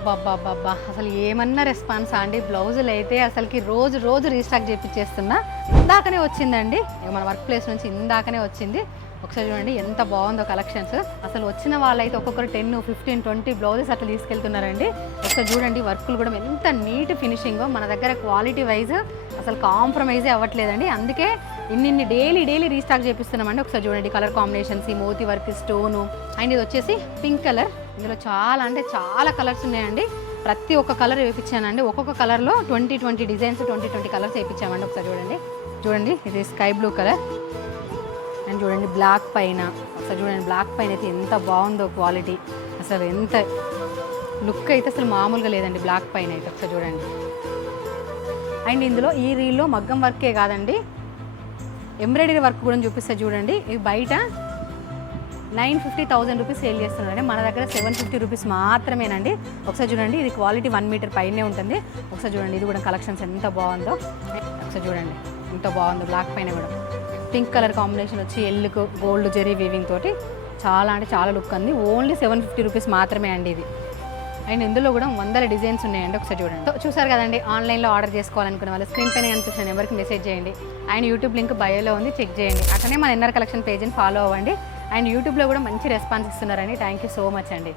అబ్బబ్బబ్బబ్బా! అసలు ఏమన్నా రెస్పాన్సా అండి. బ్లౌజులు అయితే అసలుకి రోజు రోజు రీస్టాక్ చేపిచ్చేస్తున్నా. ఇందాకనే వచ్చిందండి, మన వర్క్ ప్లేస్ నుంచి ఇందాకనే వచ్చింది. ఒకసారి చూడండి ఎంత బాగుందో కలెక్షన్స్. అసలు వచ్చిన వాళ్ళైతే ఒక్కొక్కరు 10, 15, 20 బ్లౌజెస్ అట్లా తీసుకెళ్తున్నారండి. ఒకసారి చూడండి వర్కులు కూడా ఎంత నీట్ ఫినిషింగో. మన దగ్గర క్వాలిటీ వైజ్ అసలు కాంప్రమైజే అవ్వట్లేదండి. అందుకే ఇన్ని డైలీ రీస్టాక్ చేపిస్తున్నామండి. ఒకసారి చూడండి కలర్ కాంబినేషన్స్, ఈ మోతీ వర్క్, స్టోను అండ్ ఇది వచ్చేసి పింక్ కలర్. ఇందులో చాలా అంటే చాలా కలర్స్ ఉన్నాయండి. ప్రతి ఒక్క కలర్ వేయించానండి. ఒక్కొక్క కలర్లో 20 డిజైన్స్, 20 కలర్స్ వేయించామండి. ఒకసారి చూడండి ఇది స్కై బ్లూ కలర్ అండ్ చూడండి బ్లాక్ పైన. ఒకసారి చూడండి బ్లాక్ పైన అయితే ఎంత బాగుందో క్వాలిటీ. అసలు ఎంత లుక్ అయితే అసలు మామూలుగా లేదండి బ్లాక్ పైన అయితే. ఒకసారి చూడండి. అండ్ ఇందులో ఈ రీల్లో మగ్గం వర్కే కాదండి, ఎంబ్రాయిడరీ వర్క్ కూడా చూపిస్తే చూడండి. ఇవి బయట 950,000 రూపీస్ సేల్ చేస్తున్నారండి. మన దగ్గర 750 రూపీస్ మాత్రమేనండి. ఒకసారి చూడండి ఇది క్వాలిటీ 1 మీటర్ పైనే ఉంటుంది. ఒకసారి చూడండి ఇది కూడా కలెక్షన్స్ ఎంత బాగుందో. ఒకసారి చూడండి ఎంత బాగుందో బ్లాక్ పైన కూడా. పింక్ కలర్ కాంబినేషన్ వచ్చి ఎల్లుకు గోల్డ్ జెరీ వీవింగ్ తోటి చాలా అంటే చాలా లుక్ ఉంది. ఓన్లీ 750 రూపీస్ మాత్రమే అండి ఇది. అండ్ ఇందులో కూడా 100 డిజైన్స్ ఉన్నాయండి. ఒకసారి చూడండి. చూసారు కదండి, ఆన్లైన్లో ఆర్డర్ చేసుకోవాలనుకునే వాళ్ళు స్క్రీన్ పైన కనిపిస్తున్న నెంబర్కి మెసేజ్ చేయండి. అండ్ యూట్యూబ్ లింక్ బయోలో ఉంది, చెక్ చేయండి. అట్లనే మన ఎన్ఆర్ కలెక్షన్ పేజ్ని ఫాలో అవ్వండి. అండ్ యూట్యూబ్లో కూడా మంచి రెస్పాన్స్ ఇస్తున్నారండి. థ్యాంక్ యూ సో మచ్ అండి.